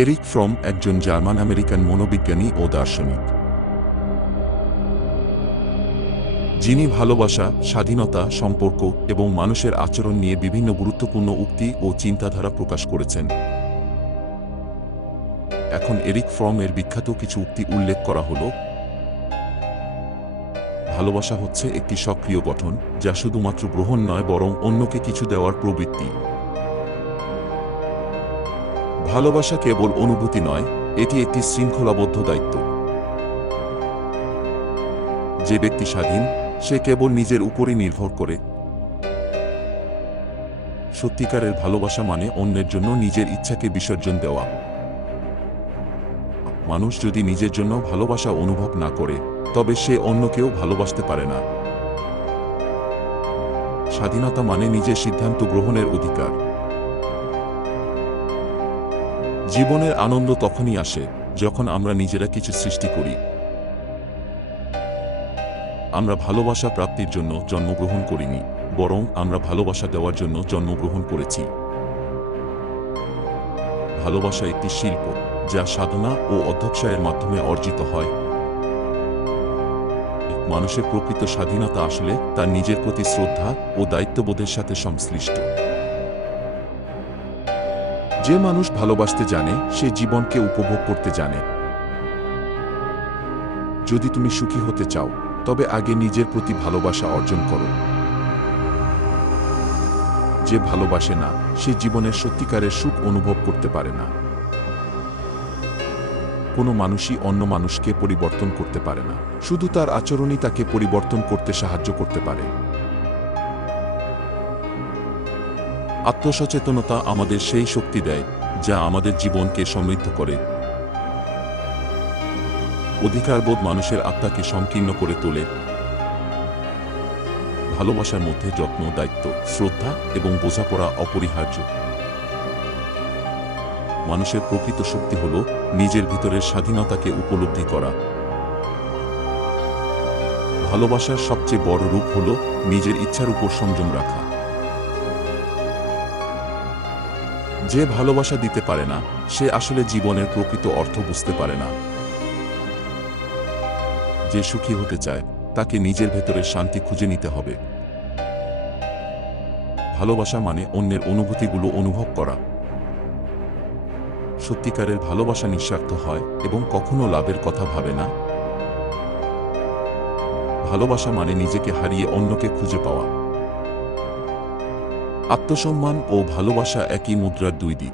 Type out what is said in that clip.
Eric from একজন German American মনোবিজ্ঞানী ও দার্শনিক, যিনি ভালোবাসা, স্বাধীনতা, সম্পর্ক এবং মানুষের আচরণ নিয়ে বিভিন্ন গুরুত্বপূর্ণ উক্তি ও চিন্তাধারা প্রকাশ করেছেন। এখন এরিক ফ্রম এর বিখ্যাত কিছু উক্তি উল্লেখ করা হল। ভালোবাসা হচ্ছে একটি সক্রিয় গঠন, যা শুধুমাত্র গ্রহণ নয় বরং অন্যকে কিছু দেওয়ার প্রবৃত্তি। ভালোবাসা কেবল অনুভূতি নয়, এটি একটি শৃঙ্খলাবদ্ধ দায়িত্ব। যে ব্যক্তি স্বাধীন, সে কেবল নিজের উপরই নির্ভর করে। সত্যিকারের ভালোবাসা মানে অন্যের জন্য নিজের ইচ্ছাকে বিসর্জন দেওয়া। মানুষ যদি নিজের জন্য ভালোবাসা অনুভব না করে, তবে সে অন্যকেও ভালোবাসতে পারে না। স্বাধীনতা মানে নিজের সিদ্ধান্ত গ্রহণের অধিকার। জীবনের আনন্দ তখনই আসে যখন আমরা নিজেরা কিছু সৃষ্টি করি। আমরা ভালোবাসা প্রাপ্তির জন্য জন্মগ্রহণ করিনি, বরং আমরা ভালোবাসা দেওয়ার জন্য জন্মগ্রহণ করেছি। ভালোবাসা একটি শিল্প, যা সাধনা ও অধ্যবসায়ের মাধ্যমে অর্জিত হয়। মানুষের প্রকৃত স্বাধীনতা আসলে তার নিজের প্রতি শ্রদ্ধা ও দায়িত্ববোধের সাথে সংশ্লিষ্ট। যে মানুষ ভালোবাসতে জানে, সে জীবনকে উপভোগ করতে জানে। যদি তুমি সুখী হতে চাও, তবে আগে নিজের প্রতি ভালোবাসা অর্জন করো। যে ভালোবাসে না, সে জীবনের সত্যিকারের সুখ অনুভব করতে পারে না। কোনো মানুষই অন্য মানুষকে পরিবর্তন করতে পারে না, শুধু তার আচরণই তাকে পরিবর্তন করতে সাহায্য করতে পারে। আত্মসচেতনতা আমাদের সেই শক্তি দেয়, যা আমাদের জীবনকে সমৃদ্ধ করে। অধিকারবোধ মানুষের আত্মাকে সংকীর্ণ করে তোলে। ভালোবাসার মধ্যে যত্ন, দায়িত্ব, শ্রদ্ধা এবং বোঝাপড়া অপরিহার্য। মানুষের প্রকৃত শক্তি হল নিজের ভিতরের স্বাধীনতাকে উপলব্ধি করা। ভালোবাসার সবচেয়ে বড় রূপ হল নিজের ইচ্ছার উপর সংযম রাখা। যে ভালোবাসা দিতে পারে না, সে আসলে জীবনের প্রকৃত অর্থ বুঝতে পারে না। যে সুখী হতে চায়, তাকে নিজের ভেতরের শান্তি খুঁজে নিতে হবে। ভালোবাসা মানে অন্যের অনুভূতিগুলো অনুভব করা। সত্যিকারের ভালোবাসা নিঃস্বার্থ হয় এবং কখনো লাভের কথা ভাবে না। ভালোবাসা মানে নিজেকে হারিয়ে অন্যকে খুঁজে পাওয়া। আত্মসম্মান ও ভালোবাসা একই মুদ্রার দুই দিক।